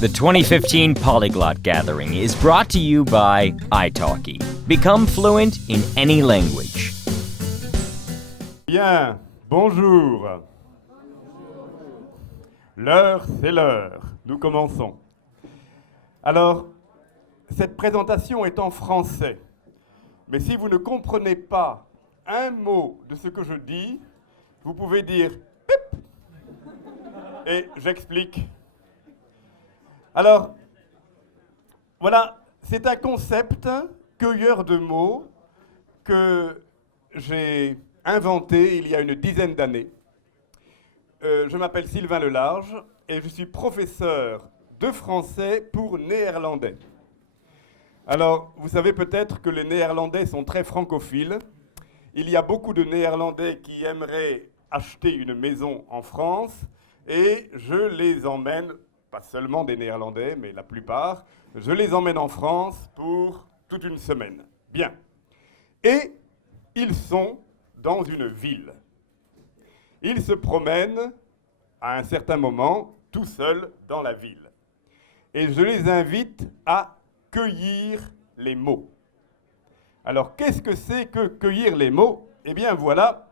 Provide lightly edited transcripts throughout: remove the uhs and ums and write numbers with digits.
The 2015 Polyglot Gathering is brought to you by italki. Become fluent in any language. Bien, bonjour. L'heure, c'est l'heure. Nous commençons. Alors, cette présentation est en français. Mais si vous ne comprenez pas un mot de ce que je dis, vous pouvez dire « pip » et j'explique. Alors, voilà, c'est un concept cueilleur de mots que j'ai inventé il y a une dizaine d'années. Je m'appelle Sylvain Lelarge et je suis professeur de français pour néerlandais. Alors, vous savez peut-être que les néerlandais sont très francophiles. Il y a beaucoup de néerlandais qui aimeraient acheter une maison en France et je les emmène, pas seulement des néerlandais, mais la plupart, je les emmène en France pour toute une semaine. Bien. Et ils sont dans une ville. Ils se promènent à un certain moment tout seuls dans la ville. Et je les invite à cueillir les mots. Alors, qu'est-ce que c'est que cueillir les mots? Eh bien, voilà.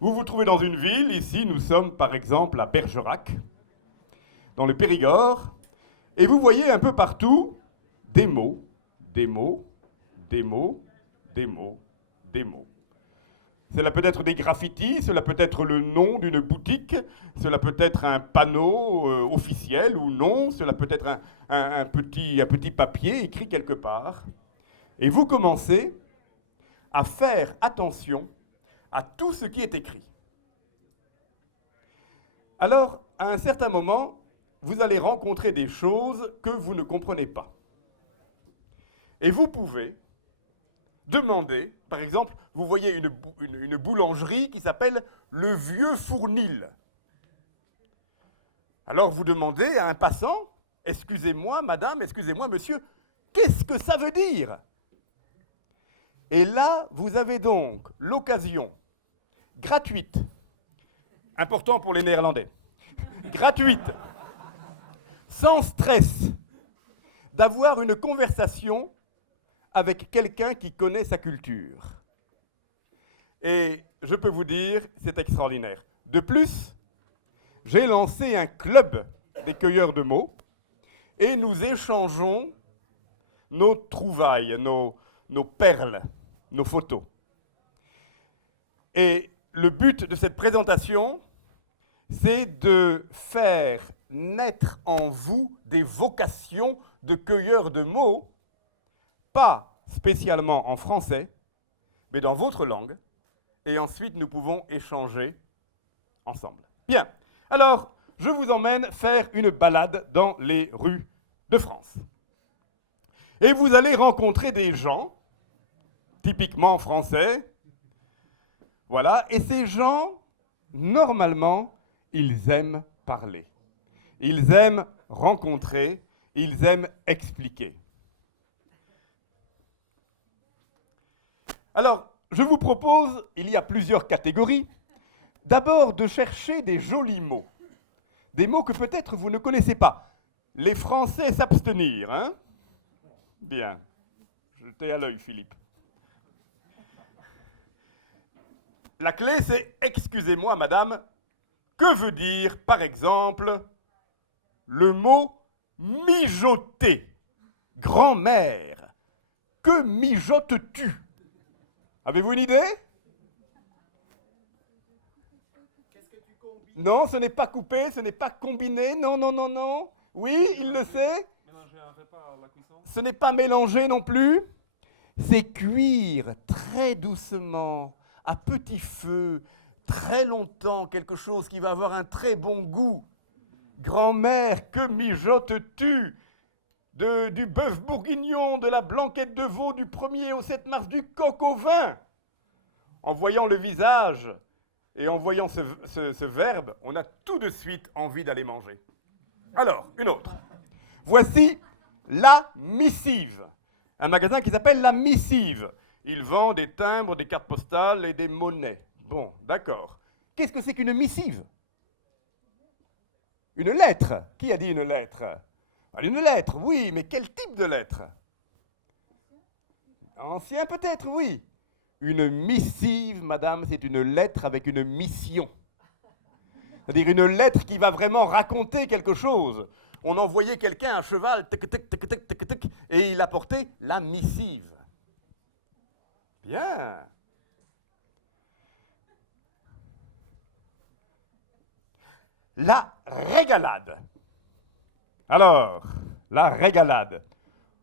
Vous vous trouvez dans une ville. Ici, nous sommes par exemple à Bergerac, dans le Périgord. Et vous voyez un peu partout des mots, des mots, des mots, des mots, des mots. Cela peut être des graffitis, cela peut être le nom d'une boutique, cela peut être un panneau officiel ou non, cela peut être un petit papier écrit quelque part. Et vous commencez à faire attention à tout ce qui est écrit. Alors, à un certain moment, vous allez rencontrer des choses que vous ne comprenez pas. Et vous pouvez demander, par exemple, vous voyez une boulangerie qui s'appelle le Vieux Fournil. Alors vous demandez à un passant, excusez-moi madame, excusez-moi monsieur, qu'est-ce que ça veut dire? Et là, vous avez donc l'occasion gratuite, important pour les Néerlandais, gratuite, sans stress, d'avoir une conversation avec quelqu'un qui connaît sa culture. Et je peux vous dire, c'est extraordinaire. De plus, j'ai lancé un club des cueilleurs de mots et nous échangeons nos trouvailles, nos perles, nos photos. Et le but de cette présentation, c'est de faire naître en vous des vocations de cueilleurs de mots, pas spécialement en français, mais dans votre langue, et ensuite nous pouvons échanger ensemble. Bien, alors je vous emmène faire une balade dans les rues de France. Et vous allez rencontrer des gens, typiquement français, voilà, et ces gens, normalement, ils aiment parler. Ils aiment rencontrer, ils aiment expliquer. Alors, je vous propose, il y a plusieurs catégories, d'abord de chercher des jolis mots. Des mots que peut-être vous ne connaissez pas. Les Français s'abstenir, hein? Bien. Jetez à l'œil, Philippe. La clé, c'est « Excusez-moi, madame », que veut dire, par exemple, le mot « mijoter ». Grand-mère, que mijotes-tu? Avez-vous une idée? Non, ce n'est pas coupé, ce n'est pas combiné, non, non, non, non. Oui, il le sait. Mélanger un repas à la cuisson. Ce n'est pas mélanger non plus. C'est cuire très doucement, à petit feu, très longtemps, quelque chose qui va avoir un très bon goût. Grand-mère, que mijotes-tu? Du bœuf bourguignon, de la blanquette de veau du 1er au 7 mars, du coq au vin. En voyant le visage et en voyant ce verbe, on a tout de suite envie d'aller manger. Alors, une autre. Voici La Missive, un magasin qui s'appelle La Missive. Il vend des timbres, des cartes postales et des monnaies. Bon, d'accord. Qu'est-ce que c'est qu'une missive? Une lettre. Qui a dit une lettre? Une lettre, oui, mais quel type de lettre? Ancien peut-être, oui. Une missive, madame, c'est une lettre avec une mission. C'est-à-dire une lettre qui va vraiment raconter quelque chose. On envoyait quelqu'un à cheval, tic, tic, tic, tic, tic, tic, et il apportait la missive. Bien. La régalade. Alors, la régalade.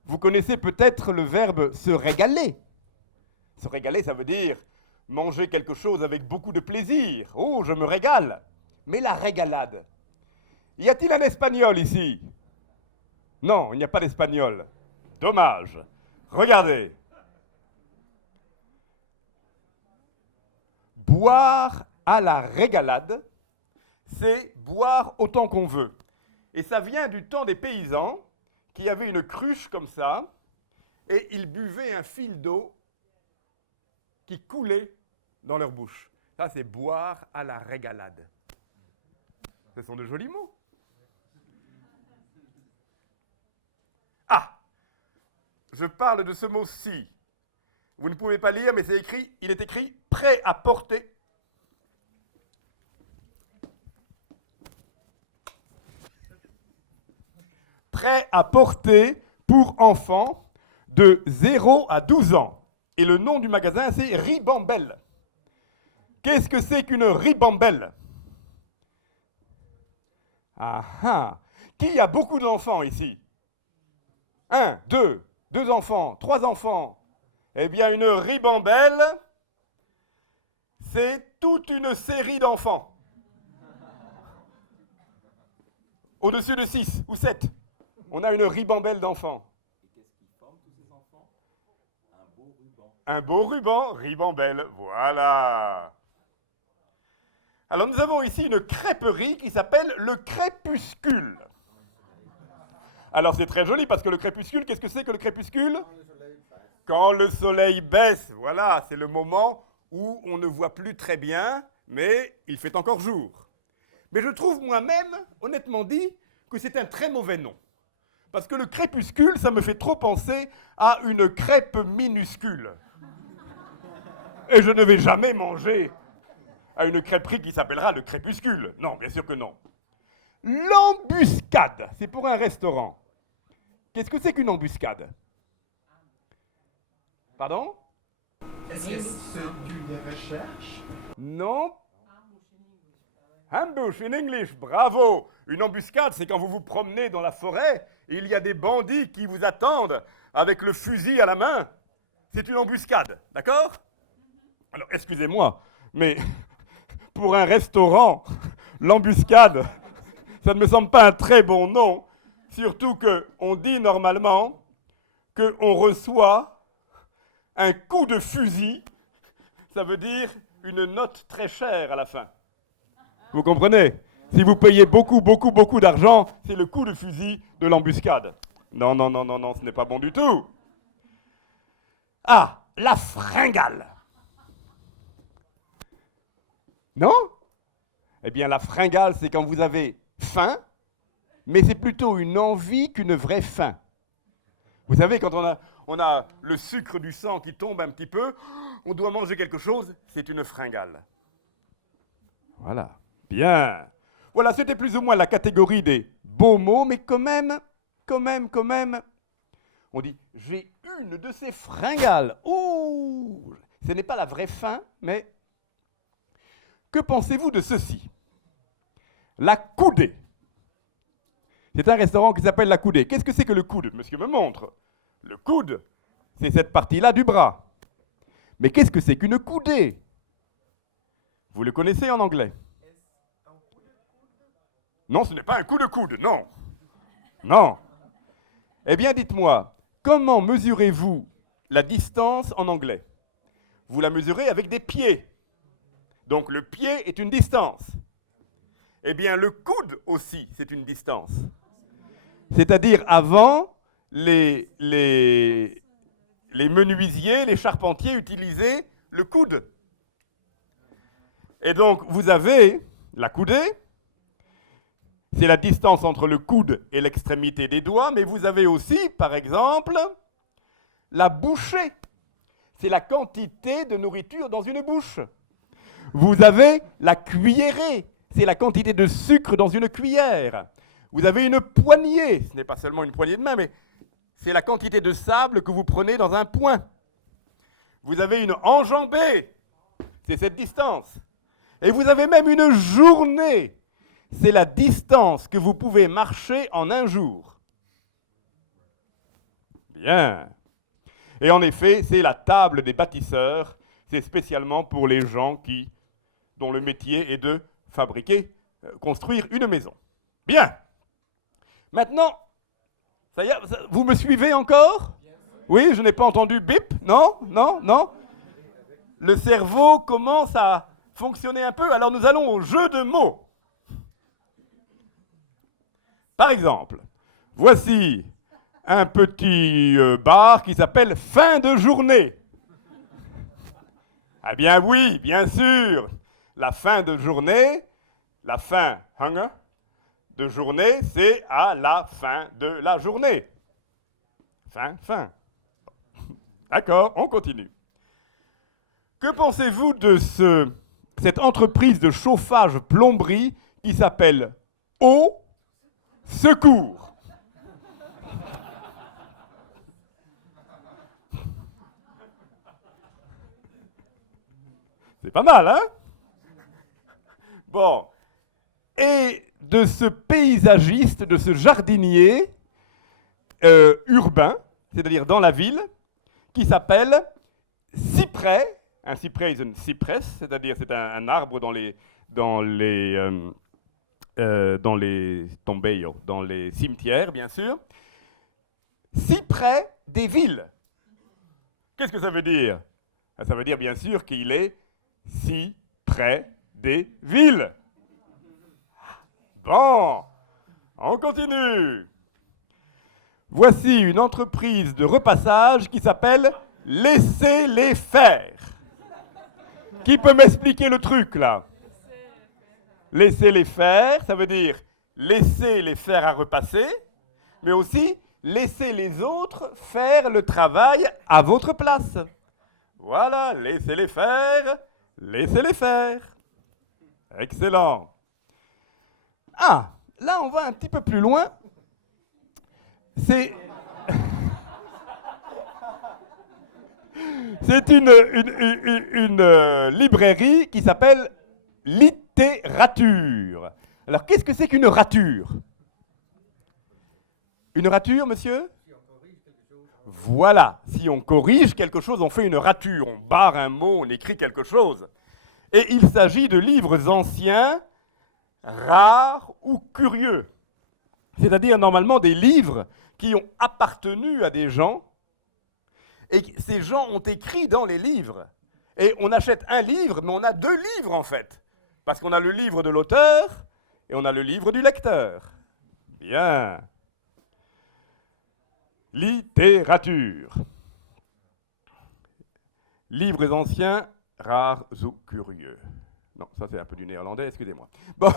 Vous connaissez peut-être le verbe se régaler. Se régaler, ça veut dire manger quelque chose avec beaucoup de plaisir. Oh, je me régale. Mais la régalade. Y a-t-il un espagnol ici? Non, il n'y a pas d'espagnol. Dommage. Regardez. Boire à la régalade, c'est boire autant qu'on veut. Et ça vient du temps des paysans qui avaient une cruche comme ça, et ils buvaient un fil d'eau qui coulait dans leur bouche. Ça, c'est boire à la régalade. Ce sont de jolis mots. Ah, je parle de ce mot-ci. Vous ne pouvez pas lire, mais c'est écrit, il est écrit prêt à porter. Prêt à porter pour enfants de 0 à 12 ans. Et le nom du magasin, c'est Ribambelle. Qu'est-ce que c'est qu'une ribambelle? Ah ah. Qui a beaucoup d'enfants ici? 1, 2, 2 enfants, 3 enfants. Eh bien, une ribambelle, c'est toute une série d'enfants. Au-dessus de 6 ou 7, on a une ribambelle d'enfants. Et qu'est-ce qui forme tous ces enfants? Un beau ruban. Un beau ruban, ribambelle, voilà. Alors nous avons ici une crêperie qui s'appelle le crépuscule. Alors c'est très joli parce que le crépuscule, qu'est-ce que c'est que le crépuscule? Quand le soleil baisse, voilà, c'est le moment où on ne voit plus très bien, mais il fait encore jour. Mais je trouve moi-même, honnêtement dit, que c'est un très mauvais nom. Parce que le crépuscule, ça me fait trop penser à une crêpe minuscule. Et je ne vais jamais manger à une crêperie qui s'appellera le crépuscule. Non, bien sûr que non. L'embuscade, c'est pour un restaurant. Qu'est-ce que c'est qu'une embuscade? Pardon? Est-ce que c'est une recherche? Non. Ambush in English, bravo. Une embuscade, c'est quand vous vous promenez dans la forêt et il y a des bandits qui vous attendent avec le fusil à la main. C'est une embuscade, d'accord? Alors, excusez-moi, mais pour un restaurant, l'embuscade, ça ne me semble pas un très bon nom, surtout qu'on dit normalement qu'on reçoit un coup de fusil, ça veut dire une note très chère à la fin. Vous comprenez? Si vous payez beaucoup, beaucoup, beaucoup d'argent, c'est le coup de fusil de l'embuscade. Non, non, non, non, non, ce n'est pas bon du tout. Ah, la fringale. Non? Eh bien, la fringale, c'est quand vous avez faim, mais c'est plutôt une envie qu'une vraie faim. Vous savez, quand on a le sucre du sang qui tombe un petit peu, on doit manger quelque chose, c'est une fringale. Voilà. Bien. Voilà, c'était plus ou moins la catégorie des beaux mots, mais quand même, on dit, j'ai une de ces fringales. Ouh! Ce n'est pas la vraie faim, mais que pensez-vous de ceci? La coudée. C'est un restaurant qui s'appelle la coudée. Qu'est-ce que c'est que le coude? Monsieur me montre. Le coude, c'est cette partie-là du bras. Mais qu'est-ce que c'est qu'une coudée? Vous le connaissez en anglais? Non, ce n'est pas un coup de coude, non. Non. Eh bien, dites-moi, comment mesurez-vous la distance en anglais? Vous la mesurez avec des pieds. Donc le pied est une distance. Eh bien, le coude aussi, c'est une distance. C'est-à-dire, avant, les menuisiers, les charpentiers utilisaient le coude. Et donc, vous avez la coudée, c'est la distance entre le coude et l'extrémité des doigts, mais vous avez aussi, par exemple, la bouchée. C'est la quantité de nourriture dans une bouche. Vous avez la cuillerée. C'est la quantité de sucre dans une cuillère. Vous avez une poignée. Ce n'est pas seulement une poignée de main, mais c'est la quantité de sable que vous prenez dans un poing. Vous avez une enjambée. C'est cette distance. Et vous avez même une journée. C'est la distance que vous pouvez marcher en un jour. Bien. Et en effet, c'est la table des bâtisseurs. C'est spécialement pour les gens dont le métier est de fabriquer, construire une maison. Bien. Maintenant, ça y est, vous me suivez encore? Oui, je n'ai pas entendu bip. Non, non, non. Le cerveau commence à fonctionner un peu. Alors nous allons au jeu de mots. Par exemple, voici un petit bar qui s'appelle fin de journée. Ah bien oui, bien sûr. La fin de journée, la fin, hunger, de journée, c'est à la fin de la journée. Fin. D'accord, on continue. Que pensez-vous de cette entreprise de chauffage plomberie qui s'appelle Eau Secours? C'est pas mal, hein? Bon. Et de ce paysagiste, de ce jardinier urbain, c'est-à-dire dans la ville, qui s'appelle cyprès. Un cyprès is un cypress, c'est-à-dire c'est un arbre dans les tombeios, dans les cimetières, bien sûr. Cyprès des villes. Qu'est-ce que ça veut dire? Ça veut dire bien sûr qu'il est si près des villes. Bon, on continue. Voici une entreprise de repassage qui s'appelle Laissez-les faire. Qui peut m'expliquer le truc là? Laissez-les faire, ça veut dire laisser les faire à repasser, mais aussi laisser les autres faire le travail à votre place. Voilà, laissez-les faire, laissez-les faire. Excellent. Ah, là on va un petit peu plus loin. C'est une librairie qui s'appelle Littérature. Alors, qu'est-ce que c'est qu'une rature? Une rature, monsieur? Voilà, si on corrige quelque chose, on fait une rature. On barre un mot, on écrit quelque chose. Et il s'agit de livres anciens, rares ou curieux. C'est-à-dire, normalement, des livres qui ont appartenu à des gens, et ces gens ont écrit dans les livres. Et on achète un livre, mais on a deux livres, en fait. Parce qu'on a le livre de l'auteur, et on a le livre du lecteur. Bien. Littérature. Livres anciens, rares ou curieux. Non, ça c'est un peu du néerlandais, excusez-moi. Bon.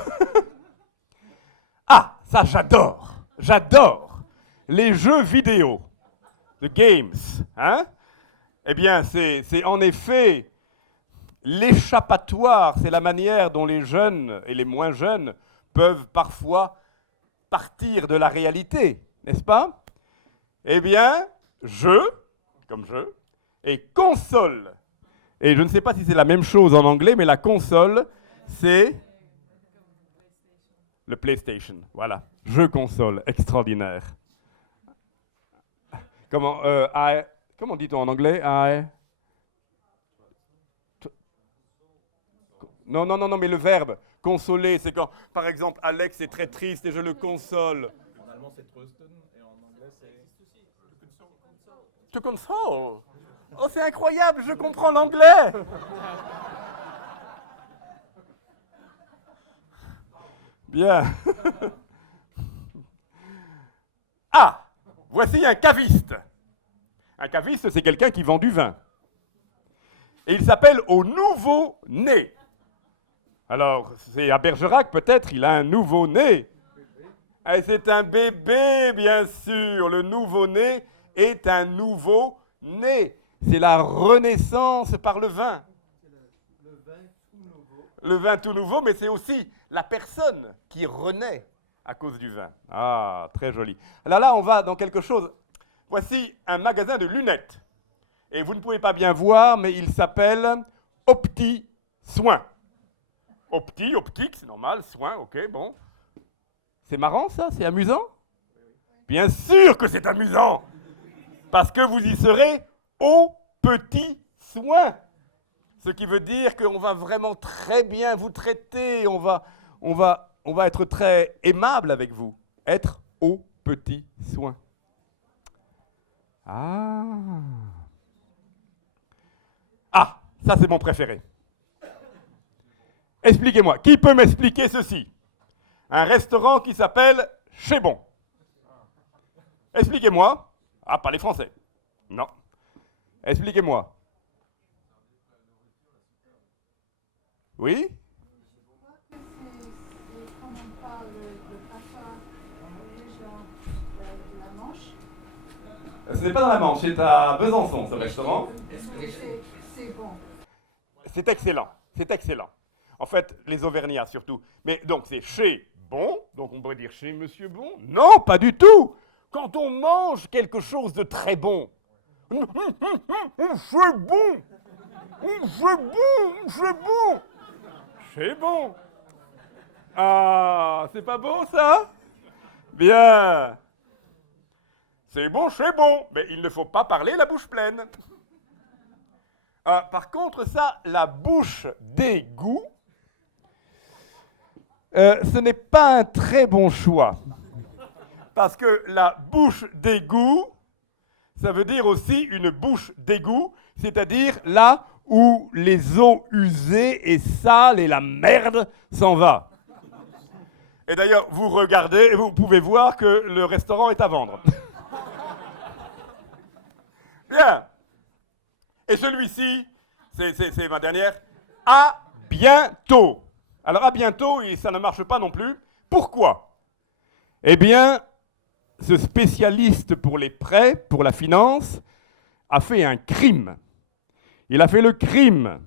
Ah, ça j'adore. J'adore. Les jeux vidéo. The games. Hein? Eh bien, c'est en effet l'échappatoire. C'est la manière dont les jeunes et les moins jeunes peuvent parfois partir de la réalité. N'est-ce pas? Eh bien, jeu, comme jeu, et console. Et je ne sais pas si c'est la même chose en anglais, mais la console, c'est le PlayStation. Voilà, jeu console, extraordinaire. Comment dit-on en anglais? Non, mais le verbe consoler, c'est quand, par exemple, Alex est très triste et je le console. En allemand, c'est trösten et en anglais, c'est To console. Oh, c'est incroyable, je comprends l'anglais. Bien. Ah, voici un caviste. Un caviste, c'est quelqu'un qui vend du vin. Et il s'appelle Au Nouveau-Né. Alors, c'est à Bergerac, peut-être, il a un nouveau-né. Et c'est un bébé, bien sûr. Le nouveau-né est un nouveau-né. C'est la renaissance par le vin. Le vin tout nouveau, mais c'est aussi la personne qui renaît à cause du vin. Ah, très joli. Alors là, on va dans quelque chose. Voici un magasin de lunettes. Et vous ne pouvez pas bien voir, mais il s'appelle Opti Soin. Opti, optique, c'est normal, soin, ok, bon. C'est marrant ça? C'est amusant? Bien sûr que c'est amusant! Parce que vous y serez au petit soin. Ce qui veut dire qu'on va vraiment très bien vous traiter, on va être très aimable avec vous. Être au petit soin. Ah! Ah, ça c'est mon préféré. Expliquez-moi, qui peut m'expliquer ceci? Un restaurant qui s'appelle Chez Bon. Expliquez-moi. Ah, pas les Français. Non. Expliquez-moi. Oui? C'est quand on parle de papa, région de la Manche. Ce n'est pas dans la Manche, c'est à Besançon, ce restaurant. C'est bon. C'est excellent, c'est excellent. En fait, les Auvergnats surtout. Mais donc, c'est chez Bon, donc on pourrait dire chez Monsieur Bon. Non, pas du tout. Quand on mange quelque chose de très bon, c'est bon, c'est bon, c'est bon, c'est bon. Ah, c'est pas beau ça? Bien. C'est bon, c'est bon, mais il ne faut pas parler la bouche pleine. Par contre, ça, la bouche d'égout, ce n'est pas un très bon choix. Parce que la bouche d'égout, ça veut dire aussi une bouche d'égout, c'est-à-dire là où les eaux usées et sales et la merde s'en va. Et d'ailleurs, vous regardez et vous pouvez voir que le restaurant est à vendre. Bien. Et celui-ci, c'est ma dernière. À bientôt. Alors à bientôt, et ça ne marche pas non plus. Pourquoi? Eh bien, ce spécialiste pour les prêts, pour la finance, a fait un crime. Il a fait le crime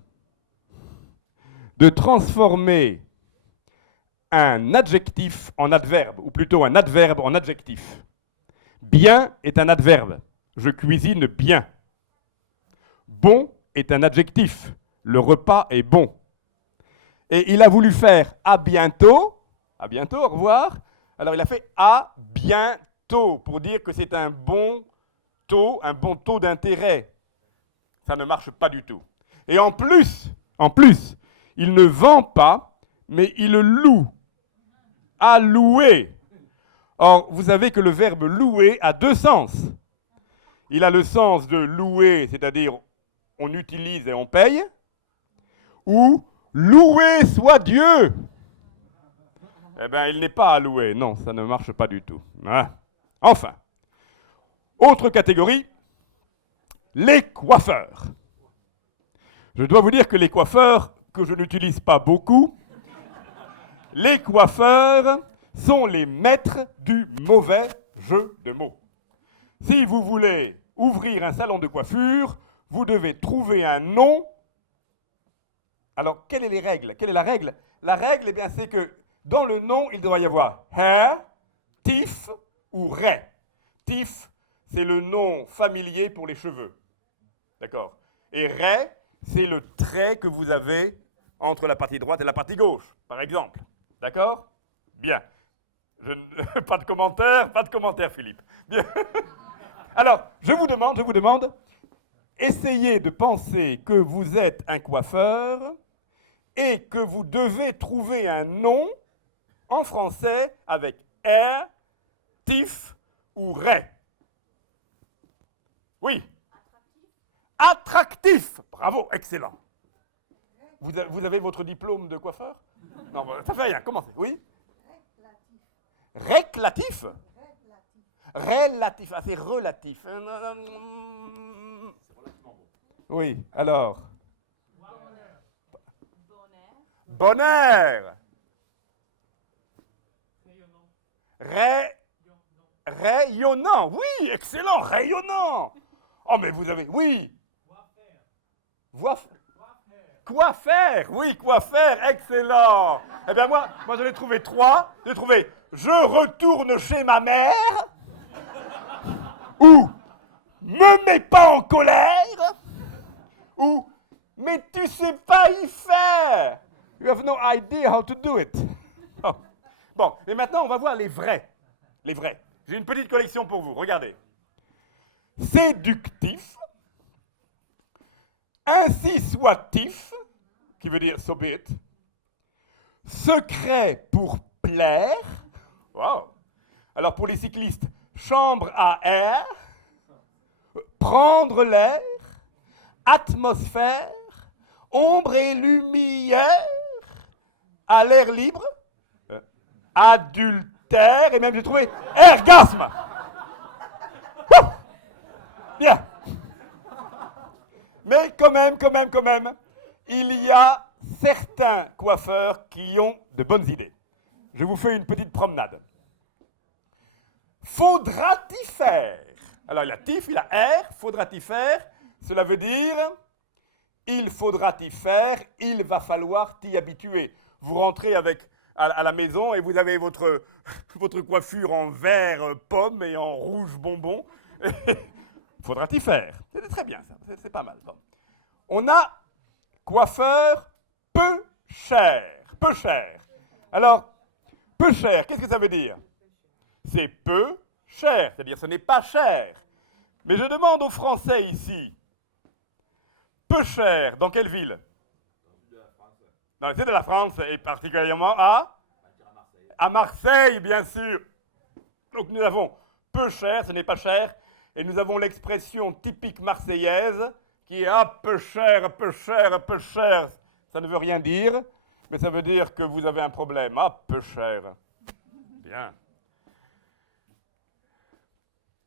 de transformer un adjectif en adverbe, ou plutôt un adverbe en adjectif. Bien est un adverbe. Je cuisine bien. Bon est un adjectif. Le repas est bon. Et il a voulu faire à bientôt, au revoir. Alors il a fait à bientôt pour dire que c'est un bon taux d'intérêt. Ça ne marche pas du tout. Et en plus, il ne vend pas, mais il loue. À louer. Or, vous savez que le verbe louer a deux sens. Il a le sens de louer, c'est-à-dire on utilise et on paye, ou loué soit Dieu. Eh bien, il n'est pas à louer. Non, ça ne marche pas du tout. Hein? Enfin, autre catégorie, les coiffeurs. Je dois vous dire que les coiffeurs, que je n'utilise pas beaucoup, les coiffeurs sont les maîtres du mauvais jeu de mots. Si vous voulez ouvrir un salon de coiffure, vous devez trouver un nom. Alors, quelles sont les règles? Quelle est la règle? La règle, eh bien, c'est que dans le nom, il doit y avoir hair, tif ou ray. Tif, c'est le nom familier pour les cheveux. D'accord? Et ray, c'est le trait que vous avez entre la partie droite et la partie gauche, par exemple. D'accord? Bien. Pas de commentaire, Philippe. Bien. Alors, je vous demande, essayez de penser que vous êtes un coiffeur et que vous devez trouver un nom en français avec R, tif ou ray. Oui. Attractif. Bravo, excellent. Vous avez votre diplôme de coiffeur? Non, ça fait rien, commencez. Oui? Réclatif. Relatif. Ah, c'est relatif. C'est relativement bon. Oui, alors. Bonheur. Bonheur. Rayonnant, oui, excellent, rayonnant. Oh, mais vous avez, oui. Quoi faire, oui, quoi faire, excellent. Eh bien, moi j'en ai trouvé 3. J'ai trouvé je retourne chez ma mère ou me mets pas en colère ou mais tu sais pas y faire. You have no idea how to do it. Oh. Bon, et maintenant on va voir les vrais. Les vrais. J'ai une petite collection pour vous, regardez. Séductif, ainsi soit-il, qui veut dire so be it. Secret pour plaire. Wow. Alors pour les cyclistes, chambre à air, prendre l'air, atmosphère, ombre et lumière, à l'air libre, adultère, et même j'ai trouvé ergasme. Ouh. Bien. Mais quand même, il y a certains coiffeurs qui ont de bonnes idées. Je vous fais une petite promenade. Faudra-t-y faire? Alors il a tif, il a R, faudra-t-y faire? Cela veut dire il faudra t'y faire, il va falloir t'y habituer. Vous rentrez à la maison et vous avez votre coiffure en vert pomme et en rouge bonbon. Faudra t'y faire. C'est très bien ça, c'est pas mal. Bon. On a coiffeur peu cher. Peu cher. Alors, peu cher, qu'est-ce que ça veut dire? C'est peu cher, c'est-à-dire ce n'est pas cher. Mais je demande aux Français ici, peu cher, dans quelle ville? Dans le sud de la France et particulièrement à Marseille, bien sûr. Donc nous avons peu cher, ce n'est pas cher, et nous avons l'expression typique marseillaise qui est peu cher, peu cher, peu cher. Ça ne veut rien dire, mais ça veut dire que vous avez un problème. Peu cher. Bien.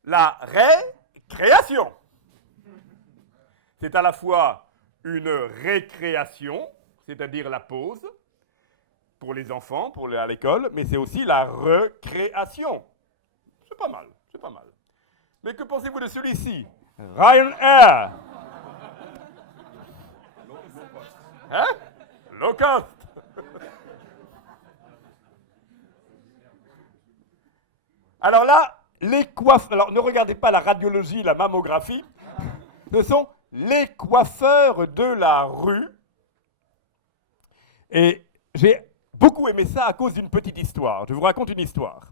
La récréation. C'est à la fois une récréation, c'est-à-dire la pause, pour les enfants, pour aller à l'école, mais c'est aussi la recréation. C'est pas mal, c'est pas mal. Mais que pensez-vous de celui-ci? Ryanair. Hein? Low cost. Alors là, les coiffeurs, alors ne regardez pas la radiologie, la mammographie, ce sont les coiffeurs de la rue. Et j'ai beaucoup aimé ça à cause d'une petite histoire. Je vous raconte une histoire.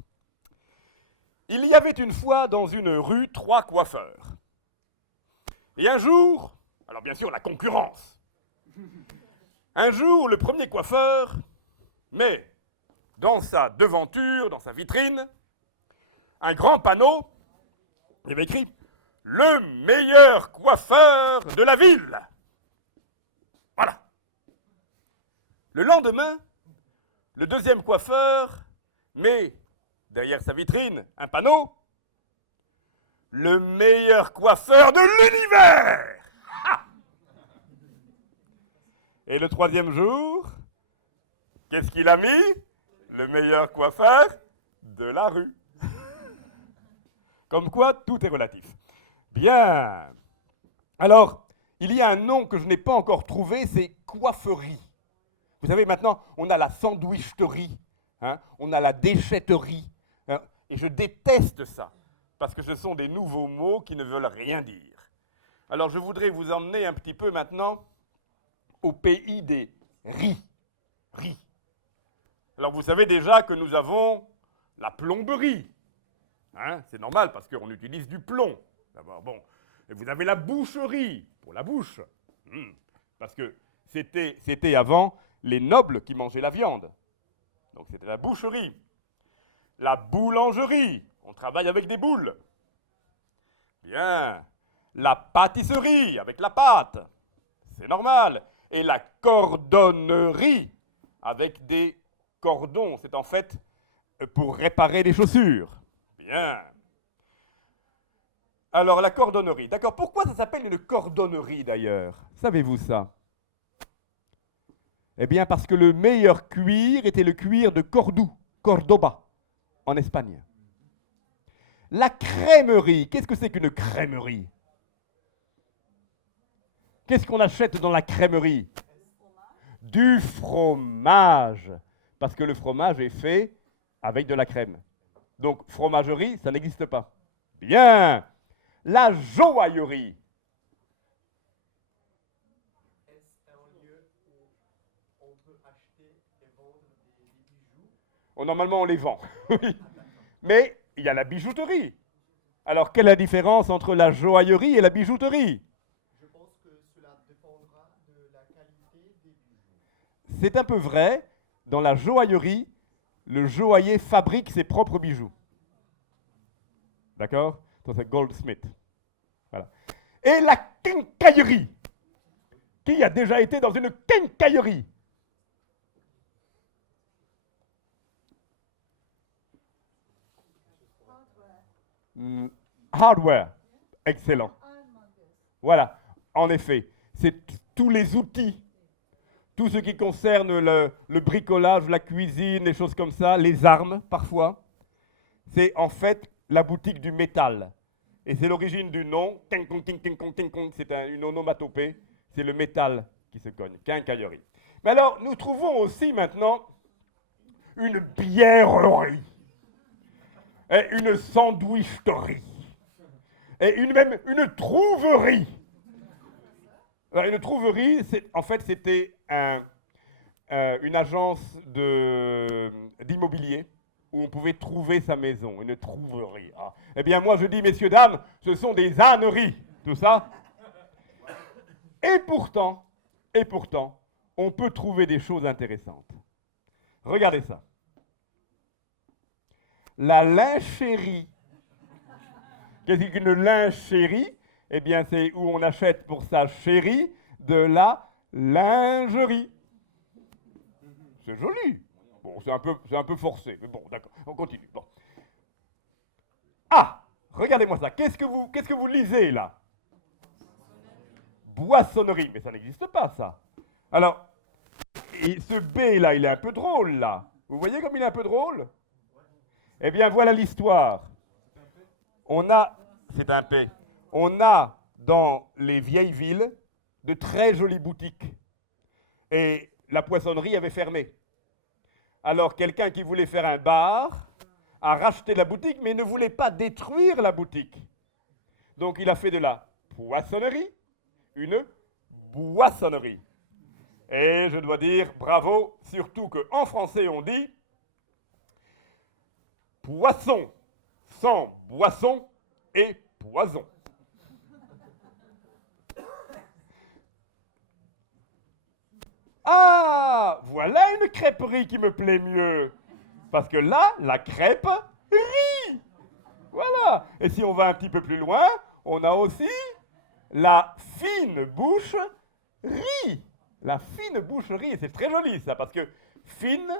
Il y avait une fois dans une rue 3 coiffeurs. Et un jour, alors bien sûr la concurrence, un jour le premier coiffeur met dans sa devanture, dans sa vitrine, un grand panneau, il y avait écrit « Le meilleur coiffeur de la ville ». Voilà. Le lendemain, le deuxième coiffeur met derrière sa vitrine un panneau « Le meilleur coiffeur de l'univers ». Et le troisième jour, qu'est-ce qu'il a mis? Le meilleur coiffeur de la rue. Comme quoi, tout est relatif. Bien. Alors, il y a un nom que je n'ai pas encore trouvé, c'est coifferie. Vous savez, maintenant, on a la sandwicherie, hein, on a la déchetterie. Hein, et je déteste ça, parce que ce sont des nouveaux mots qui ne veulent rien dire. Alors, je voudrais vous emmener un petit peu maintenant au pays des riz. Riz. Alors, vous savez déjà que nous avons la plomberie. Hein, c'est normal, parce qu'on utilise du plomb. D'abord, bon. Et vous avez la boucherie, pour la bouche. Parce que c'était avant les nobles qui mangeaient la viande. Donc c'était la boucherie. La boulangerie, on travaille avec des boules. Bien. La pâtisserie, avec la pâte. C'est normal. Et la cordonnerie, avec des cordons. C'est en fait pour réparer les chaussures. Bien. Alors, la cordonnerie. D'accord, pourquoi ça s'appelle une cordonnerie, d'ailleurs? Savez-vous ça? Eh bien, parce que le meilleur cuir était le cuir de Cordoue, Cordoba. en Espagne. La crèmerie, qu'est-ce que c'est qu'une crèmerie? Qu'est-ce qu'on achète dans la crèmerie? Du fromage. Parce que le fromage est fait avec de la crème. Donc, fromagerie, ça n'existe pas. Bien. La joaillerie. Est-ce un lieu où on peut acheter et vendre des bijoux? Normalement, on les vend. Oui. Mais il y a la bijouterie. Alors, quelle est la différence entre la joaillerie et la bijouterie? Je pense que cela dépendra de la qualité des bijoux. C'est un peu vrai. Dans la joaillerie, le joaillier fabrique ses propres bijoux. D'accord? Ça, c'est goldsmith. Voilà. Et la quincaillerie. Qui a déjà été dans une quincaillerie? Hardware. Excellent. Voilà. En effet, c'est tous les outils, tout ce qui concerne le bricolage, la cuisine, les choses comme ça, les armes parfois. C'est en fait la boutique du métal. Et c'est l'origine du nom. C'est une onomatopée. C'est le métal qui se cogne. Quincaillerie. Mais alors, nous trouvons aussi maintenant une bièrerie. Et une sandwicherie. Et même une trouverie. Alors, une trouverie, en fait, c'était une agence d'immobilier où on pouvait trouver sa maison, une trouverie. Ah. Eh bien, moi, je dis, messieurs, dames, ce sont des âneries, tout ça. Et pourtant, on peut trouver des choses intéressantes. Regardez ça. La lingerie. Qu'est-ce qu'une lingerie? Eh bien, c'est où on achète pour sa chérie de la lingerie. C'est joli. Bon, c'est un peu forcé, mais bon, d'accord, on continue. Bon. Ah, regardez-moi ça. Qu'est-ce que vous lisez là? Boissonnerie, mais ça n'existe pas, ça. Alors, et ce B là, il est un peu drôle là. Vous voyez comme il est un peu drôle? Eh bien, voilà l'histoire. C'est un P. On a dans les vieilles villes de très jolies boutiques. Et la poissonnerie avait fermé. Alors, quelqu'un qui voulait faire un bar a racheté la boutique, mais ne voulait pas détruire la boutique. Donc, il a fait de la poissonnerie une boissonnerie. Et je dois dire bravo, surtout qu'en français, on dit poisson sans boisson et poison. Ah, voilà une crêperie qui me plaît mieux. Parce que là, la crêpe rit. Voilà. Et si on va un petit peu plus loin, on a aussi la fine boucherie. La fine boucherie, et c'est très joli ça, parce que fine,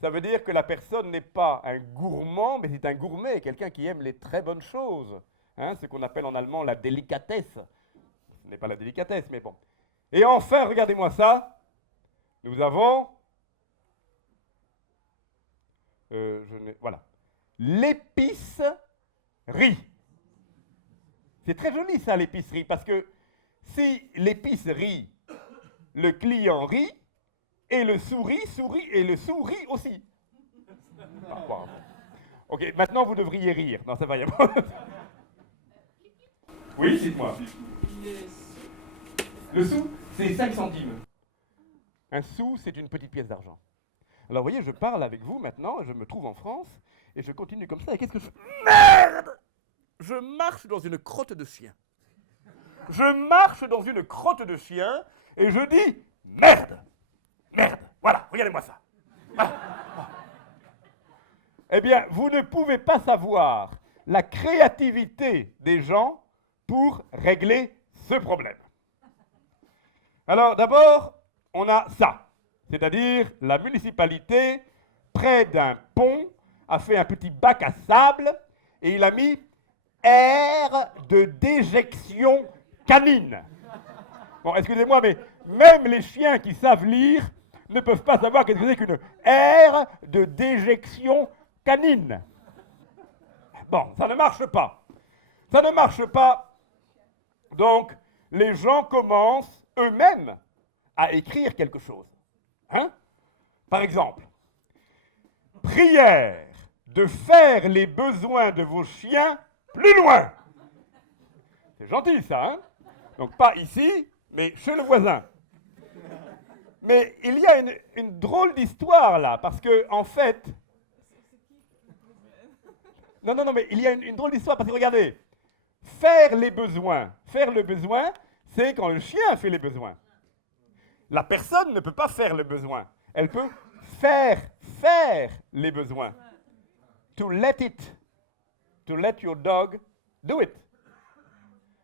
ça veut dire que la personne n'est pas un gourmand, mais c'est un gourmet, quelqu'un qui aime les très bonnes choses. Hein, ce qu'on appelle en allemand la délicatesse. Ce n'est pas la délicatesse, mais bon. Et enfin, regardez-moi ça. Nous avons... voilà. L'épicerie. C'est très joli ça, l'épicerie, parce que si l'épicerie, le client rit, et le sourit aussi. Ah, bon. Ok, maintenant vous devriez rire. Non, ça va y avoir. Oui, dites-moi. Le sou, c'est 5 centimes. Un sou, c'est une petite pièce d'argent. Alors, vous voyez, je parle avec vous maintenant, je me trouve en France, et je continue comme ça, et qu'est-ce que je fais? Merde! Je marche dans une crotte de chien. Je marche dans une crotte de chien, et je dis, merde! Merde! Voilà, regardez-moi ça. Voilà. Eh bien, vous ne pouvez pas savoir la créativité des gens pour régler ce problème. Alors, d'abord, on a ça, c'est-à-dire la municipalité, près d'un pont, a fait un petit bac à sable et il a mis aire de déjection canine. Bon, excusez-moi, mais même les chiens qui savent lire ne peuvent pas savoir qu'est-ce que c'est qu'une aire de déjection canine. Bon, ça ne marche pas. Ça ne marche pas. Donc, les gens commencent eux-mêmes à écrire quelque chose. Hein? Par exemple, prière de faire les besoins de vos chiens plus loin. C'est gentil ça, hein? Donc pas ici, mais chez le voisin. Mais il y a une drôle d'histoire là, parce que en fait... Non, mais il y a une drôle d'histoire, parce que regardez, faire le besoin, c'est quand le chien fait les besoins. La personne ne peut pas faire le besoin. Elle peut faire les besoins. To let your dog do it.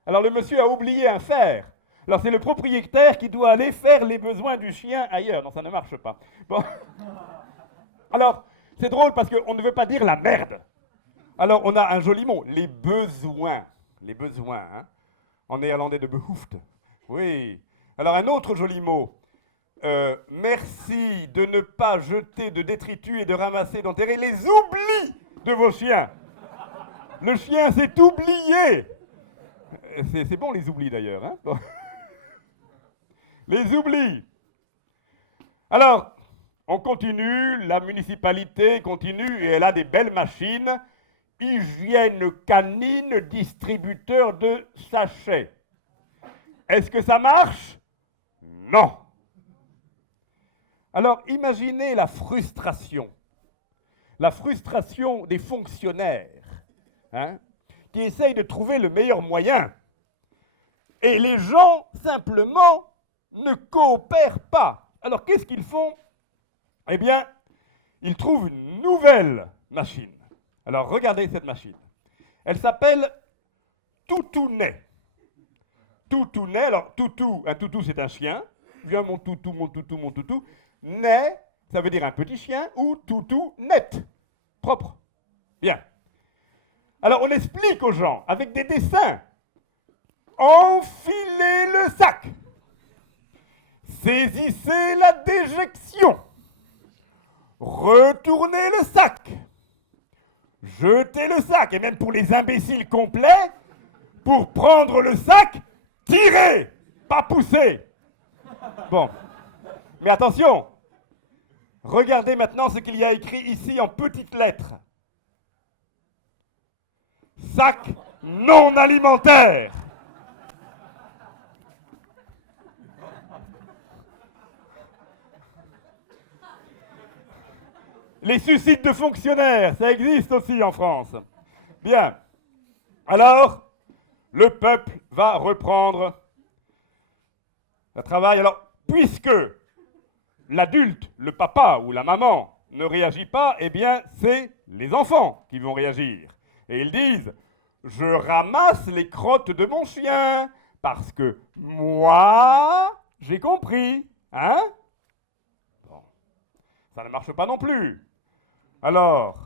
Alors le monsieur a oublié un faire. Alors c'est le propriétaire qui doit aller faire les besoins du chien ailleurs. Non, ça ne marche pas. Bon. Alors, c'est drôle parce qu'on ne veut pas dire la merde. Alors on a un joli mot, les besoins. Les besoins, hein. En néerlandais de behoefte. Oui. Alors un autre joli mot. Merci de ne pas jeter de détritus et de ramasser, d'enterrer les oublis de vos chiens. Le chien s'est oublié. C'est bon les oublis d'ailleurs. Hein, bon. Les oublis. Alors, on continue, la municipalité continue et elle a des belles machines. Hygiène canine, distributeur de sachets. Est-ce que ça marche? Non. Alors, imaginez la frustration des fonctionnaires, hein, qui essayent de trouver le meilleur moyen. Et les gens, simplement, ne coopèrent pas. Alors, qu'est-ce qu'ils font? Eh bien, ils trouvent une nouvelle machine. Alors, regardez cette machine. Elle s'appelle Toutounet. Toutounet, alors, un toutou, c'est un chien. Viens, mon toutou, mon toutou, mon toutou. Net, ça veut dire un petit chien, ou toutou net, propre. Bien. Alors on explique aux gens, avec des dessins, enfilez le sac, saisissez la déjection, retournez le sac, jetez le sac, et même pour les imbéciles complets, pour prendre le sac, tirez, pas pousser. Bon, mais attention. Regardez maintenant ce qu'il y a écrit ici en petites lettres. Sac non alimentaire. Les suicides de fonctionnaires, ça existe aussi en France. Bien. Alors, le peuple va reprendre le travail. Alors, puisque l'adulte, le papa ou la maman ne réagit pas, eh bien, c'est les enfants qui vont réagir. Et ils disent, je ramasse les crottes de mon chien, parce que moi, j'ai compris. Hein? Bon. Ça ne marche pas non plus. Alors,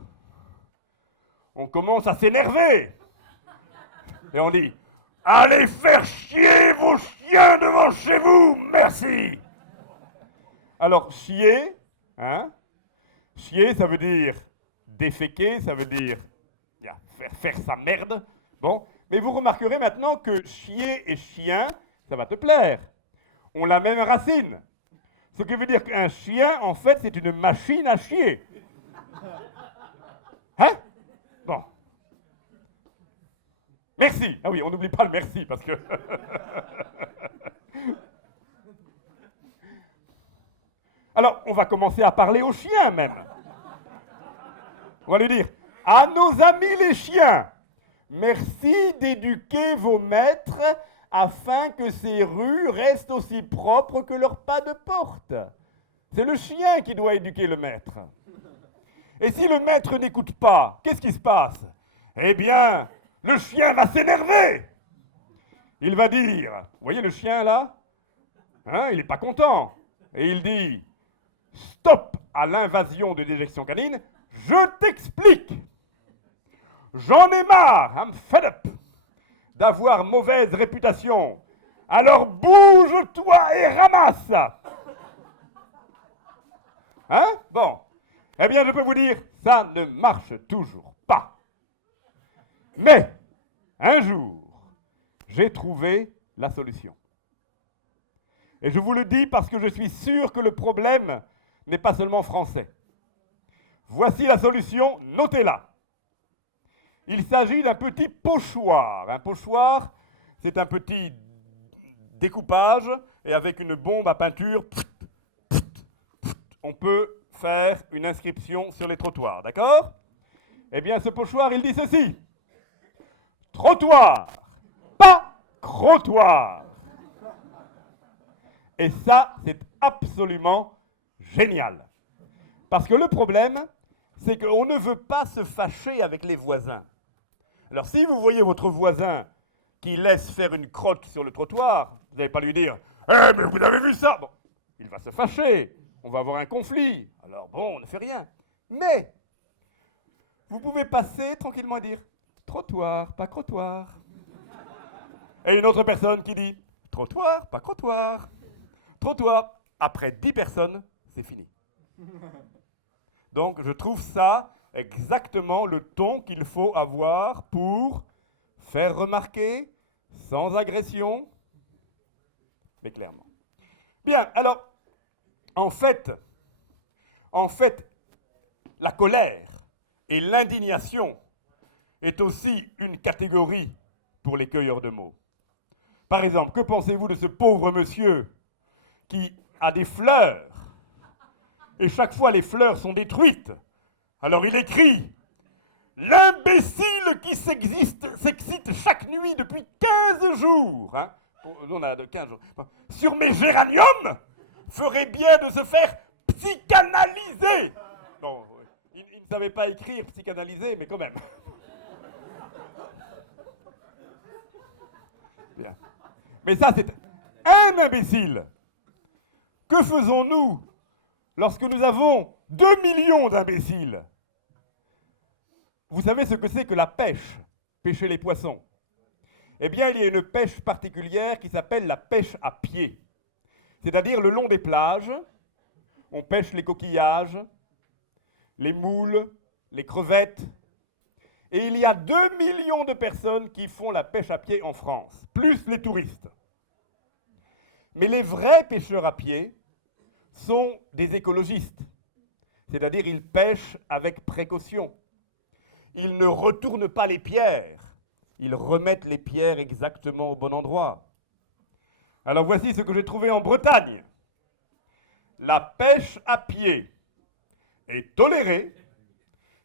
on commence à s'énerver. Et on dit, allez faire chier vos chiens devant chez vous, merci. Alors, chier, hein? Chier, ça veut dire déféquer, ça veut dire faire sa merde. Bon, mais vous remarquerez maintenant que chier et chien, ça va te plaire. Ont la même racine. Ce qui veut dire qu'un chien, en fait, c'est une machine à chier. Hein? Bon. Merci. Ah oui, on n'oublie pas le merci, parce que... Alors, on va commencer à parler aux chiens même. On va lui dire, à nos amis les chiens, merci d'éduquer vos maîtres afin que ces rues restent aussi propres que leurs pas de porte. C'est le chien qui doit éduquer le maître. Et si le maître n'écoute pas, qu'est-ce qui se passe? Eh bien, le chien va s'énerver. Il va dire, vous voyez le chien là? Hein, il n'est pas content. Et il dit, stop à l'invasion de déjection canine, je t'explique. J'en ai marre, I'm fed up, d'avoir mauvaise réputation. Alors bouge-toi et ramasse. Hein? Bon. Eh bien, je peux vous dire, Ça ne marche toujours pas. Mais, un jour, j'ai trouvé la solution. Et je vous le dis parce que je suis sûr que le problème n'est pas seulement français. Voici la solution, notez-la. Il s'agit d'un petit pochoir. Un pochoir, c'est un petit découpage et avec une bombe à peinture, on peut faire une inscription sur les trottoirs, d'accord? Eh bien, ce pochoir, il dit ceci. Trottoir, pas crottoir. Et ça, c'est absolument génial. Parce que le problème, c'est qu'on ne veut pas se fâcher avec les voisins. Alors si vous voyez votre voisin qui laisse faire une crotte sur le trottoir, vous n'allez pas lui dire « Eh, mais vous avez vu ça ?» Bon, il va se fâcher, on va avoir un conflit. Alors bon, on ne fait rien. Mais, vous pouvez passer tranquillement et dire « Trottoir, pas crottoir ». Et une autre personne qui dit « Trottoir, pas crottoir ». Trottoir, après 10 personnes, c'est fini. Donc je trouve ça exactement le ton qu'il faut avoir pour faire remarquer, sans agression, mais clairement. Bien, alors, en fait, la colère et l'indignation est aussi une catégorie pour les cueilleurs de mots. Par exemple, que pensez-vous de ce pauvre monsieur qui a des fleurs et chaque fois les fleurs sont détruites? Alors il écrit « L'imbécile qui s'excite chaque nuit depuis 15 jours hein, on a de 15 jours. Sur mes géraniums ferait bien de se faire psychanalyser !» Non, il ne savait pas écrire psychanalyser, mais quand même. Bien. Mais ça, c'est un imbécile. Que faisons-nous lorsque nous avons 2 millions d'imbéciles? Vous savez ce que c'est que la pêche, pêcher les poissons? Eh bien, il y a une pêche particulière qui s'appelle la pêche à pied. C'est-à-dire le long des plages, on pêche les coquillages, les moules, les crevettes. Et il y a 2 millions de personnes qui font la pêche à pied en France, plus les touristes. Mais les vrais pêcheurs à pied sont des écologistes. C'est-à-dire ils pêchent avec précaution. Ils ne retournent pas les pierres. Ils remettent les pierres exactement au bon endroit. Alors voici ce que j'ai trouvé en Bretagne. La pêche à pied est tolérée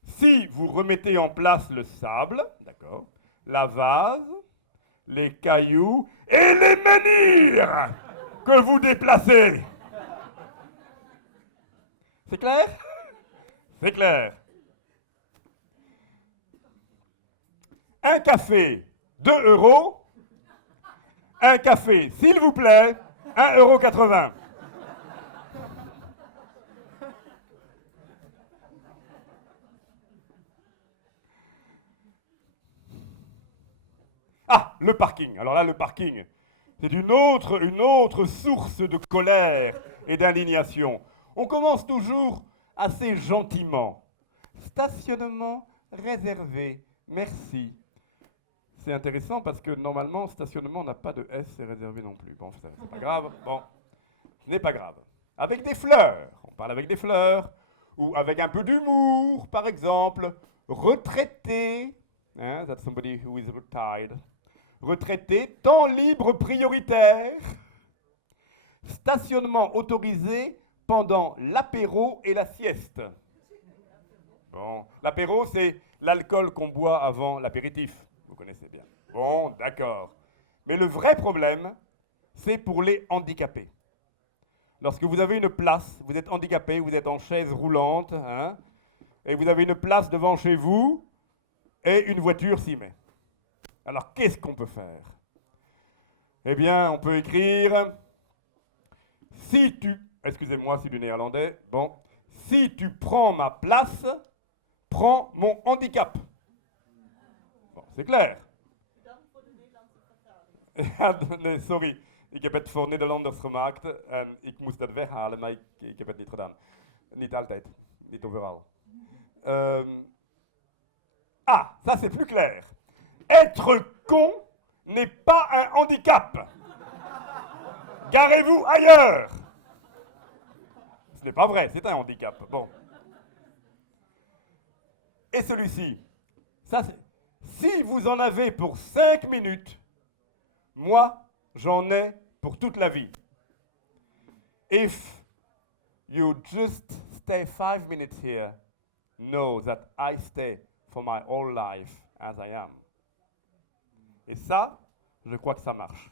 si vous remettez en place le sable, d'accord, la vase, les cailloux et les menhirs que vous déplacez. C'est clair? C'est clair. Un café, 2 €. Un café, s'il vous plaît, 1,80 €. Ah, le parking. Alors là, le parking, c'est une autre source de colère et d'indignation. On commence toujours assez gentiment. Stationnement réservé. Merci. C'est intéressant parce que normalement, stationnement n'a pas de S, c'est réservé non plus. Bon, c'est pas grave. Bon, ce n'est pas grave. Avec des fleurs. On parle avec des fleurs. Ou avec un peu d'humour, par exemple. Retraité. Hein, that's somebody who is retired. Retraité, temps libre prioritaire. Stationnement autorisé pendant l'apéro et la sieste. Bon, l'apéro, c'est l'alcool qu'on boit avant l'apéritif. Vous connaissez bien. Bon, d'accord. Mais le vrai problème, c'est pour les handicapés. Lorsque vous avez une place, vous êtes handicapé, vous êtes en chaise roulante, hein, et vous avez une place devant chez vous, et une voiture s'y met. Alors, qu'est-ce qu'on peut faire? Eh bien, on peut écrire « Si tu... » Excusez-moi, c'est du néerlandais. Bon. « Si tu prends ma place, prends mon handicap. » Bon, c'est clair. Sorry, ik heb het voor Nederlanders gemaakt en ik moest het weghalen, maar ik heb het niet gedaan. Niet altijd, niet overal. Ah, ça c'est plus clair. Être con n'est pas un handicap. Garez-vous ailleurs. Ce n'est pas vrai, c'est un handicap. Bon. Et celui-ci, ça c'est... Si vous en avez pour 5 minutes, moi, j'en ai pour toute la vie. If you just stay 5 minutes here, know that I stay for my whole life as I am. Et ça, je crois que ça marche.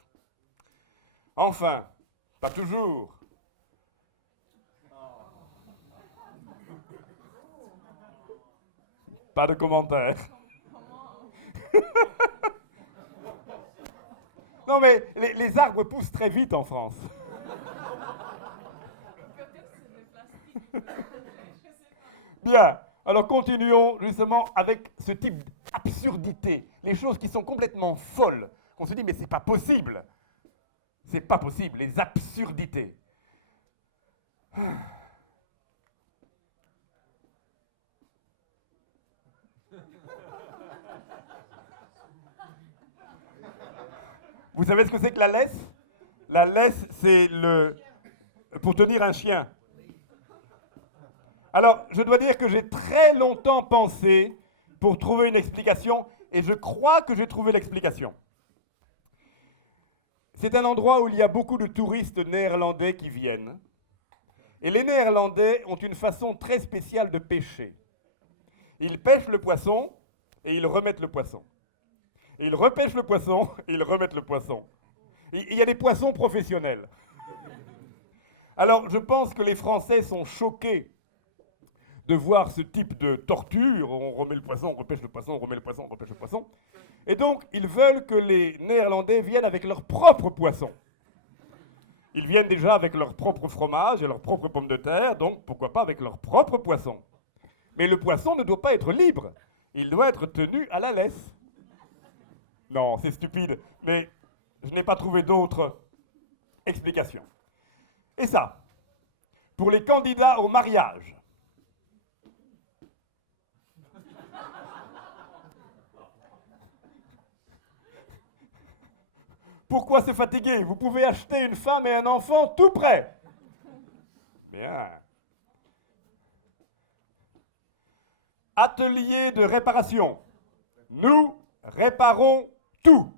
Enfin, pas toujours. Pas de commentaires. Non mais les arbres poussent très vite en France. Bien, alors continuons justement avec ce type d'absurdité. Les choses qui sont complètement folles. On se dit mais c'est pas possible. C'est pas possible, les absurdités. Vous savez ce que c'est que la laisse? La laisse, c'est pour tenir un chien. Alors, je dois dire que j'ai très longtemps pensé pour trouver une explication, et je crois que j'ai trouvé l'explication. C'est un endroit où il y a beaucoup de touristes néerlandais qui viennent. Et les Néerlandais ont une façon très spéciale de pêcher. Ils pêchent le poisson et ils remettent le poisson. Et ils repêchent le poisson et ils remettent le poisson. Il y a des poissons professionnels. Alors, je pense que les Français sont choqués de voir ce type de torture. On remet le poisson, on repêche le poisson, on remet le poisson, on repêche le poisson. Et donc, ils veulent que les Néerlandais viennent avec leur propre poisson. Ils viennent déjà avec leur propre fromage et leur propre pommes de terre, donc pourquoi pas avec leur propre poisson. Mais le poisson ne doit pas être libre. Il doit être tenu à la laisse. Non, c'est stupide, mais je n'ai pas trouvé d'autre explication. Et ça, pour les candidats au mariage. Pourquoi se fatiguer? Vous pouvez acheter une femme et un enfant tout près. Bien. Atelier de réparation. Nous réparons tout.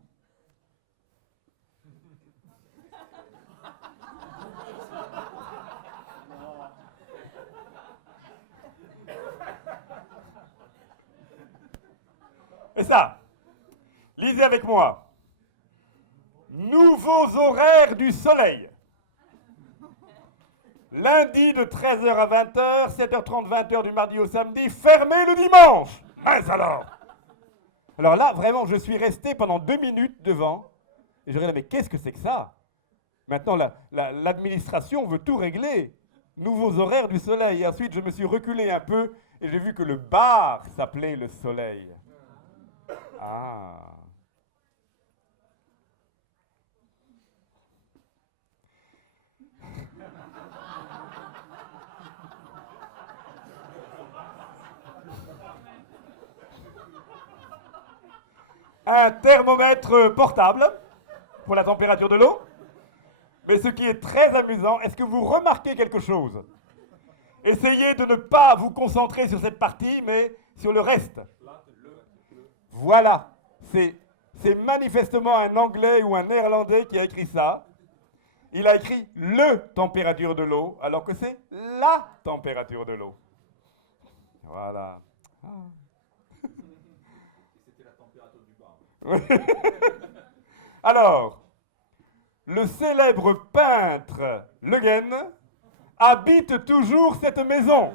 Et ça, lisez avec moi. Nouveaux horaires du soleil. Lundi de 13h à 20h, 7h30, 20h du mardi au samedi, fermé le dimanche. Mais alors? Alors là, vraiment, je suis resté pendant 2 minutes devant, et je regardais, mais qu'est-ce que c'est que ça? Maintenant, l'administration veut tout régler. Nouveaux horaires du soleil. Et ensuite, je me suis reculé un peu, et j'ai vu que le bar s'appelait le soleil. Ah. Un thermomètre portable pour la température de l'eau. Mais ce qui est très amusant, est-ce que vous remarquez quelque chose? Essayez de ne pas vous concentrer sur cette partie, mais sur le reste. Voilà, c'est manifestement un Anglais ou un Néerlandais qui a écrit ça. Il a écrit le température de l'eau, alors que c'est la température de l'eau. Voilà. Ah. C'était la température du bar. Alors, le célèbre peintre Le Guen habite toujours cette maison.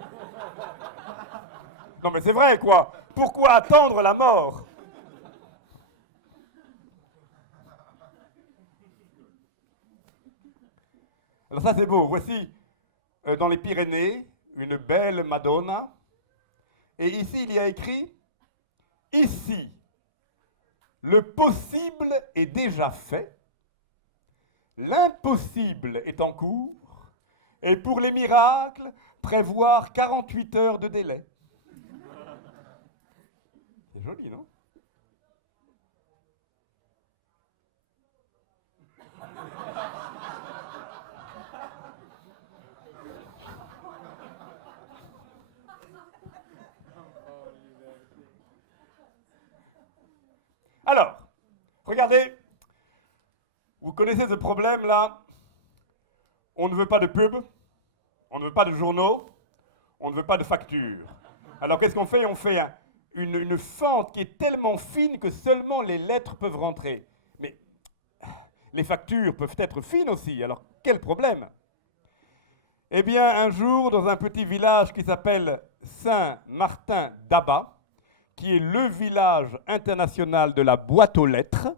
Non mais c'est vrai quoi. Pourquoi attendre la mort? Alors ça c'est beau. Voici dans les Pyrénées une belle Madonna. Et ici il y a écrit « Ici, le possible est déjà fait, l'impossible est en cours, et pour les miracles, prévoir 48 heures de délai. » C'est joli, non? Alors, regardez, vous connaissez ce problème-là. On ne veut pas de pub, on ne veut pas de journaux, on ne veut pas de factures. Alors qu'est-ce qu'on fait? On fait une fente qui est tellement fine que seulement les lettres peuvent rentrer. Mais les factures peuvent être fines aussi, alors quel problème? Eh bien, un jour, dans un petit village qui s'appelle Saint-Martin-d'Abat, qui est le village international de la boîte aux lettres,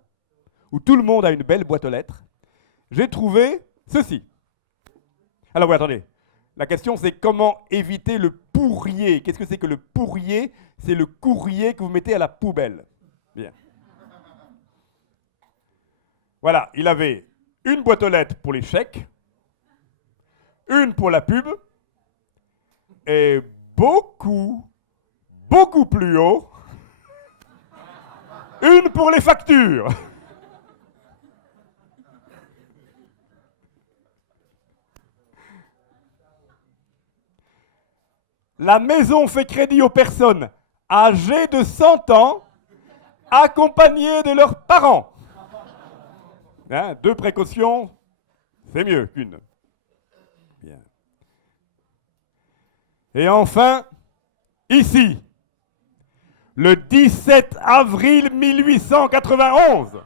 où tout le monde a une belle boîte aux lettres, j'ai trouvé ceci. Alors oui, attendez. La question, c'est comment éviter le pourrier. Qu'est-ce que c'est que le pourrier? C'est le courrier que vous mettez à la poubelle. Bien. Voilà, il avait une boîte aux lettres pour les chèques, une pour la pub, et beaucoup plus haut, une pour les factures. La maison fait crédit aux personnes âgées de 100 ans, accompagnées de leurs parents. Hein, 2 précautions, c'est mieux qu'une. Bien. Et enfin, ici, le 17 avril 1891,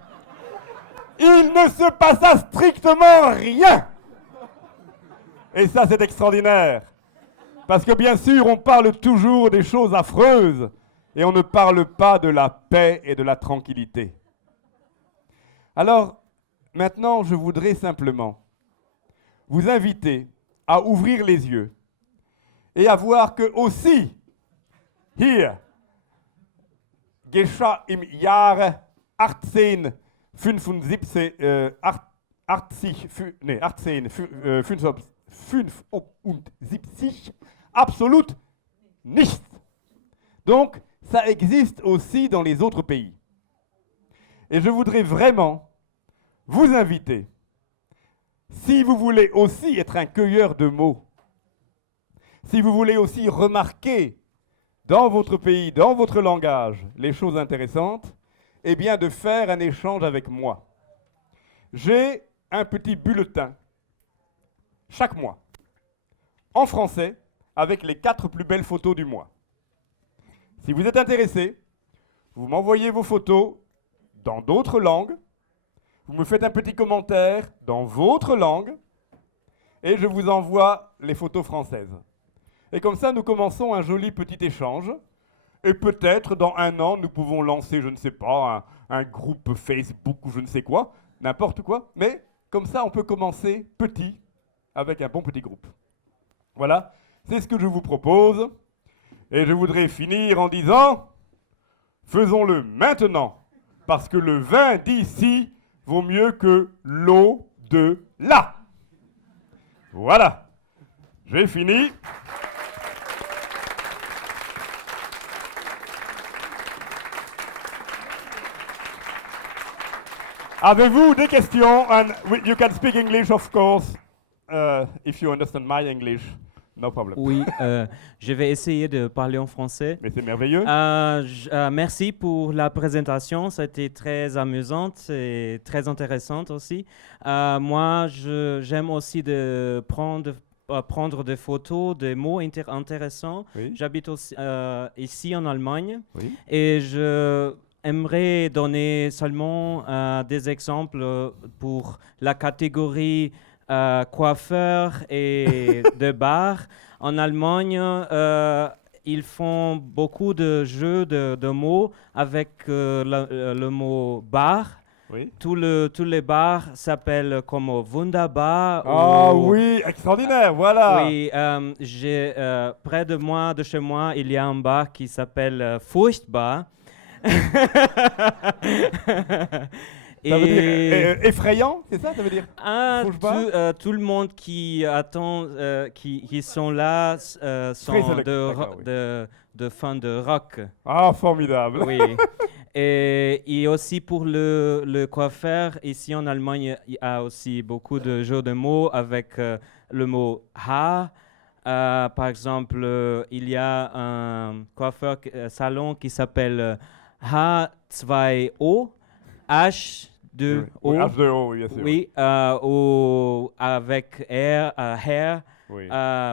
il ne se passa strictement rien. Et ça, c'est extraordinaire. Parce que bien sûr, on parle toujours des choses affreuses et on ne parle pas de la paix et de la tranquillité. Alors, maintenant, je voudrais simplement vous inviter à ouvrir les yeux et à voir que aussi, hier, geschah im Jahre 1875, absolut nichts. Donc, ça existe aussi dans les autres pays. Et je voudrais vraiment vous inviter, si vous voulez aussi être un cueilleur de mots, si vous voulez aussi remarquer dans votre pays, dans votre langage, les choses intéressantes, eh bien de faire un échange avec moi. J'ai un petit bulletin chaque mois, en français, avec les 4 plus belles photos du mois. Si vous êtes intéressé, vous m'envoyez vos photos dans d'autres langues, vous me faites un petit commentaire dans votre langue, et je vous envoie les photos françaises. Et comme ça, nous commençons un joli petit échange, et peut-être dans 1 an, nous pouvons lancer, je ne sais pas, un groupe Facebook ou je ne sais quoi, n'importe quoi, mais comme ça, on peut commencer petit, avec un bon petit groupe. Voilà, c'est ce que je vous propose. Et je voudrais finir en disant, faisons-le maintenant, parce que le vin d'ici vaut mieux que l'eau de là. Voilà, j'ai fini. Avez-vous des questions? And you can speak English, of course, if you understand my English. No problem. Oui, je vais essayer de parler en français. Mais c'est merveilleux. Merci pour la présentation, c'était très amusante et très intéressante aussi. Moi, j'aime aussi de prendre des photos, des mots intéressants. Oui. J'habite aussi, ici en Allemagne, Oui. et je aimerais donner seulement des exemples pour la catégorie coiffeur et de bar. En Allemagne, ils font beaucoup de jeux de mots avec le mot bar. Oui. Tous les bars s'appellent comme Wunderbar. Ah oui, extraordinaire, voilà. Oui, près de chez moi, il y a un bar qui s'appelle Furchtbar. Ça veut dire effrayant, c'est ça? Ça veut dire Ah, bouge pas. tout le monde qui attend, qui sont là, sont D'accord, oui. de fans de rock. Ah, formidable. Oui. Et aussi pour le coiffeur, ici en Allemagne, il y a aussi beaucoup de jeux de mots avec le mot ha. Par exemple, il y a un coiffeur salon qui s'appelle H2O, H2O. Oui, H2O, oui, bien sûr. Oui, ou avec hair. Oui.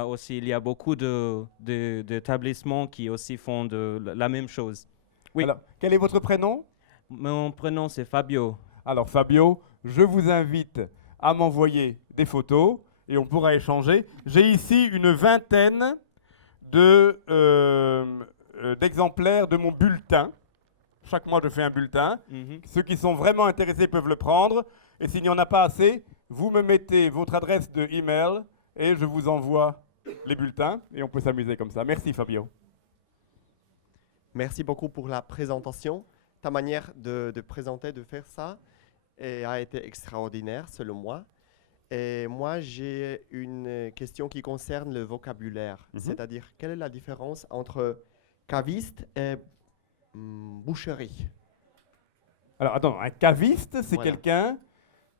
Aussi, il y a beaucoup d'établissements qui aussi font la même chose. Oui. Alors, quel est votre prénom? Mon prénom, c'est Fabio. Alors, Fabio, je vous invite à m'envoyer des photos et on pourra échanger. J'ai ici une vingtaine d'exemplaires de mon bulletin. Chaque mois, je fais un bulletin. Ceux qui sont vraiment intéressés peuvent le prendre. Et s'il n'y en a pas assez, vous me mettez votre adresse de email et je vous envoie les bulletins. Et on peut s'amuser comme ça. Merci, Fabio. Merci beaucoup pour la présentation. Ta manière de présenter, de faire ça, a été extraordinaire, selon moi. Et moi, j'ai une question qui concerne le vocabulaire. C'est-à-dire, quelle est la différence entre caviste et boucherie? Alors, attends, un caviste, c'est Voilà. quelqu'un...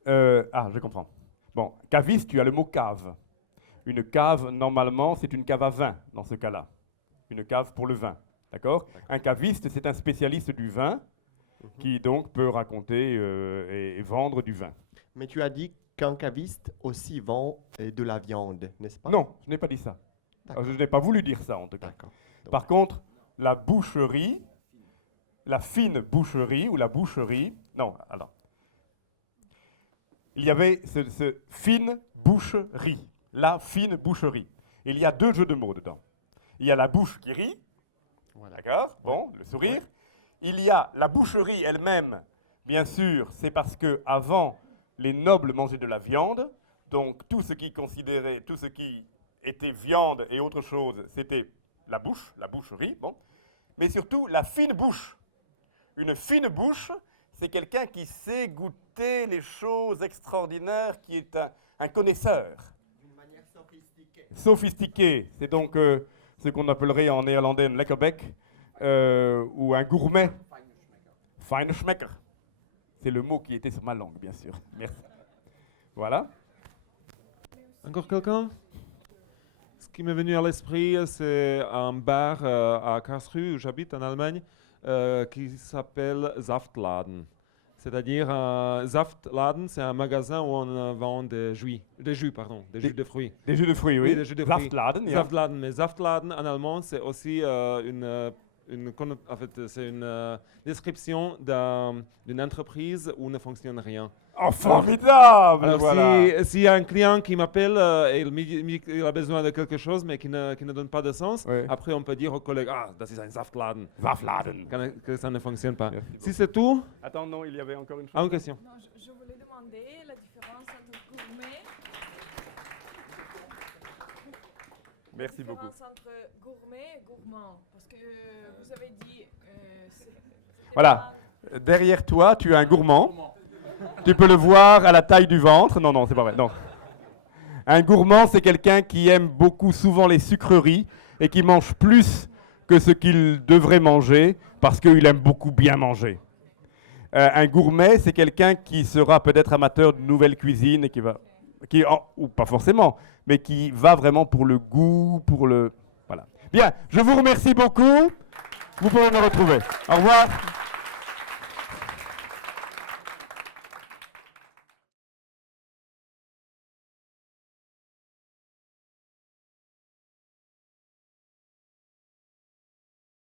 je comprends. Bon, caviste, tu as le mot cave. Une cave, normalement, c'est une cave à vin, dans ce cas-là. Une cave pour le vin, d'accord? Un caviste, c'est un spécialiste du vin qui, donc, peut raconter et vendre du vin. Mais tu as dit qu'un caviste aussi vend de la viande, n'est-ce pas? Non, je n'ai pas dit ça. D'accord. Je n'ai pas voulu dire ça, en tout cas. D'accord. Par contre, la boucherie, la fine boucherie ou la boucherie... Non, alors. Il y avait ce fine boucherie, la fine boucherie. Il y a deux jeux de mots dedans. Il y a la bouche qui rit, Voilà. d'accord, bon, le sourire. Il y a la boucherie elle-même, bien sûr, c'est parce que avant les nobles mangeaient de la viande, donc tout ce qui était viande et autre chose, c'était la boucherie, bon. Mais surtout la fine bouche. Une fine bouche, c'est quelqu'un qui sait goûter les choses extraordinaires, qui est un connaisseur. D'une manière sophistiquée. Sophistiqué, c'est donc ce qu'on appellerait en néerlandais un lekkerbeck ou un gourmet. Feinschmecker. C'est le mot qui était sur ma langue, bien sûr. Merci. Voilà. Encore quelqu'un? Ce qui m'est venu à l'esprit, c'est un bar à Karlsruhe, où j'habite en Allemagne, qui s'appelle Saftladen. C'est-à-dire, Saftladen, c'est un magasin où on vend des jus de fruits. Des jus de fruits, oui. Oui, des jus de fruits. Saftladen, ja. Saftladen, mais Saftladen en allemand, c'est aussi c'est une description d'une entreprise où ne fonctionne rien. Oh, formidable! Alors, Voilà. s'il y a un client qui m'appelle et il a besoin de quelque chose mais qui ne donne pas de sens, Oui. après on peut dire au collègue, das ist ein Saftladen, Saftladen. que ça ne fonctionne pas. Merci beaucoup. Si c'est tout, Attends, non, il y avait encore une chose. une question. Non, je voulais demander la différence entre gourmet. Merci beaucoup. La différence entre gourmet et gourmand. Parce que vous avez dit. Voilà. Derrière toi, tu as un gourmand. Tu peux le voir à la taille du ventre. Non, non, c'est pas vrai. Non. Un gourmand, c'est quelqu'un qui aime beaucoup, souvent les sucreries et qui mange plus que ce qu'il devrait manger parce qu'il aime beaucoup bien manger. Un gourmet, c'est quelqu'un qui sera peut-être amateur de nouvelle cuisine et ou pas forcément, mais qui va vraiment pour le goût, pour le... Voilà. Bien, je vous remercie beaucoup. Vous pouvez me retrouver. Au revoir.